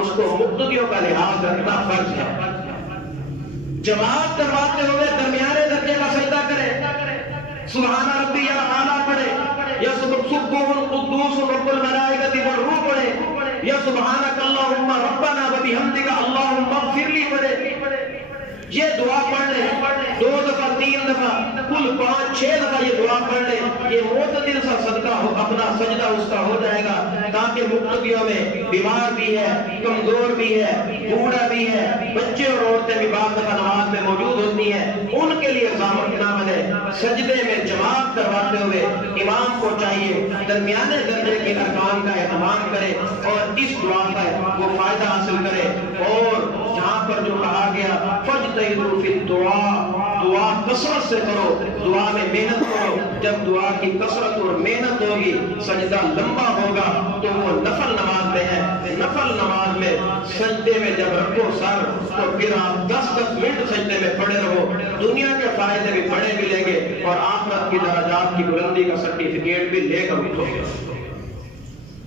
اس کو مقتدیوں کا لحاظ رکھنا فرض ہے۔ جماعت کرواتے ہوئے درمیانے درجے کا سجدہ کرے، سبحان ربی الاعلیٰ پڑھے، یا سبحان قدوس رب الملائکۃ والروح پڑھے، یا سبحانک اللہم ربنا وبحمدک اللہم اغفر لی پڑھے۔ یہ دعا پڑھ لے 2 دفعہ 3 دفعہ کل 5-6 دفعہ یہ دعا پڑھ لے، یہ معتدل سا صدقہ اپنا سجدہ اس کا ہو جائے گا، تاکہ مقتدیوں میں بیمار بھی ہے، کمزور بھی ہے، بوڑھا بھی ہے، بچے اور عورتیں بھی بعض دفعہ نماز میں موجود ہوتی ہیں، ان کے لیے ضامن نہ بنے۔ سجدے میں جماعت کرواتے ہوئے امام کو چاہیے درمیانے درجے کے ارکان کا اہتمام کرے اور اس دعا کا وہ فائدہ حاصل کرے۔ اور جہاں پر جو کہا گیا فَاجْتَهِدُوا فِي الدُّعَاءِ، دعا کثرت سے کرو، دعا میں محنت کرو۔ جب دعا کی کثرت اور محنت ہوگی، سجدہ لمبا ہوگا، تو وہ نفل نماز میں ہے۔ نفل نماز میں سجدے میں جب رکھو سر، تو پھر آپ 10-10 منٹ سجدے میں پڑے رہو، دنیا کے فائدے بھی بڑے ملیں گے اور آخرت کی درجات کی بلندی کا سرٹیفکیٹ بھی لے کر اٹھو گے۔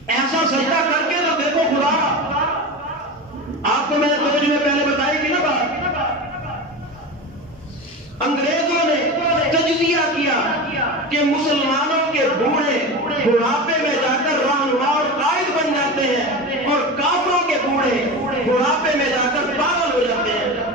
ایسا سجدہ کر کے تو دیکھو خدا، آپ کو میں نے توجہ میں پہلے بتائی تھی نا بات، انگریزوں نے تجزیہ کیا کہ مسلمانوں کے بوڑھے بڑھاپے میں جا کر رہنما اور قائد بن جاتے ہیں، اور کافروں کے بوڑھے بڑھاپے میں جا کر پاگل ہو جاتے ہیں،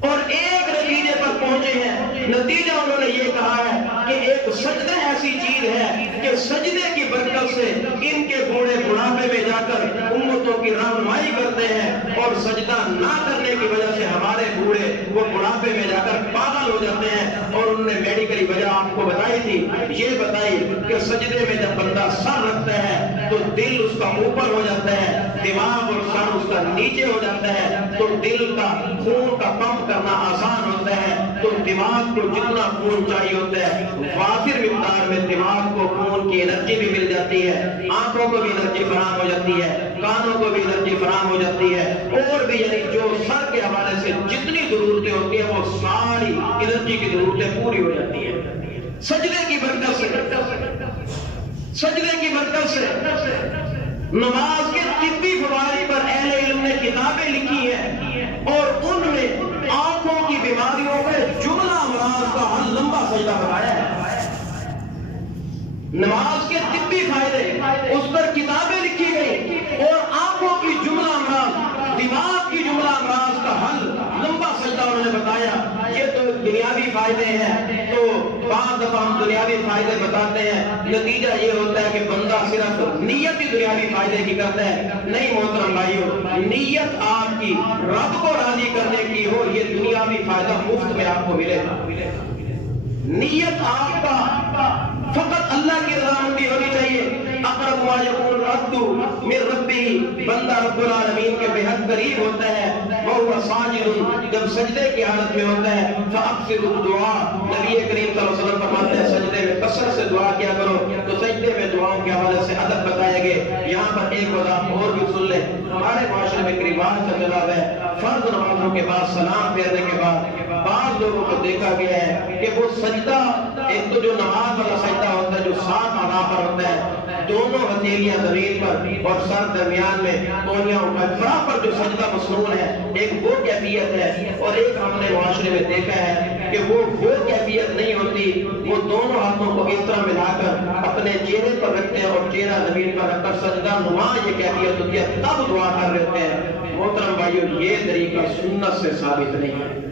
اور ایک نتیجے پر پہنچے ہیں۔ نتیجہ انہوں نے یہ کہا ہے کہ ایک سجدہ ایسی چیز ہے کہ سجدے کی برکت سے ان کے بوڑھے بڑھاپے میں جا کر امتوں کی رہنمائی کرتے ہیں، اور سجدہ نہ کرنے کی وجہ سے ہمارے بوڑھے وہ بڑھاپے میں جا کر پاگل ہو جاتے ہیں۔ اور انہوں نے میڈیکلی وجہ آپ کو بتائی تھی، یہ بتائی کہ سجدے میں جب بندہ سر رکھتا ہے تو دل اس کا اوپر ہو جاتا ہے، دماغ اور سر اس کا نیچے ہو جاتا ہے، تو دل کا خون کا پمپ کرنا آسان ہوتا ہے، تو دماغ کو جتنا خون چاہیے ہوتا ہے وافر مقدار میں دماغ کو خون کی انرجی بھی مل جاتی ہے، آنکھوں کو بھی انرجی فراہم ہو جاتی ہے، کانوں کو بھی انرجی فراہم ہو جاتی ہے، اور بھی یعنی جو سر کے حوالے سے جتنی ضرورتیں ہوتی ہیں وہ ساری انرجی کی ضرورتیں پوری ہو جاتی ہیں سجدے کی برکت سے۔ سجدے کی برکت سے نماز کے طبی فوائد پر اہل علم نے کتابیں لکھی ہیں، اور ان میں آنکھوں کی بیماریوں پہ جملہ امراض کا حل لمبا سجدہ بتایا ہے۔ نماز کے طبی فائدے اس پر کتابیں لکھی گئی، اور آنکھوں کی جملہ امراض، دماغ کی جملہ امراض کا حل لمبا سجدہ انہوں نے بتایا۔ یہ تو دنیاوی فائدے ہیں، تو بعض دفعہ ہم دنیاوی فائدے بتاتے ہیں، نتیجہ یہ ہوتا ہے کہ بندہ صرف نیت ہی دنیاوی فائدے کی کرتا ہے۔ نہیں محترم بھائیو، نیت آپ کی رب کو راضی کرنے کی ہو، یہ دنیاوی فائدہ مفت میں آپ کو ملے گا۔ نیت آپ کا فقط اللہ کی رضامندی ہونی چاہیے۔ اقرب ما یکون العبد من ربہ، بندہ رب العالمین کے بے حد قریب ہوتا ہے، وہو ساجد، جب سجدے کی حالت میں ہوتا ہے، فاکثر الدعاء، نبی کریم صلی اللہ علیہ وسلم فرماتے ہیں سجدے میں کثرت سے دعا کیا کرو۔ تو سجدے میں دعاؤں کے حوالے سے ادب بتائے گئے۔ یہاں پر ایک وضاحت اور بھی سن لیں، ہمارے معاشرے میں ایک رواج کا چلا ہے، فرض نمازوں کے بعد سلام پھیرنے کے بعد بعض لوگوں کو دیکھا گیا ہے کہ وہ سجدہ، ایک تو جو نماز والا سجدہ ہوتا ہے جو 7 اعضاء پر ہوتا ہے، دونوں ہتھیلیاں زمین پر اور سر درمیان میں، کونیاں اوپر، برابر جو سجدہ مسنون ہے، ایک وہ کیفیت ہے، اور ایک ہم نے معاشرے میں دیکھا ہے کہ وہ کیفیت نہیں ہوتی، وہ دونوں ہاتھوں کو اس طرح ملا کر اپنے چہرے پر رکھتے ہیں اور چہرہ زمین پر رکھ کر سجدہ نما یہ کیفیت ہوتی ہے، تب دعا کر رہتے ہیں۔ محترم بھائیو، یہ طریقہ سنت سے ثابت نہیں ہے۔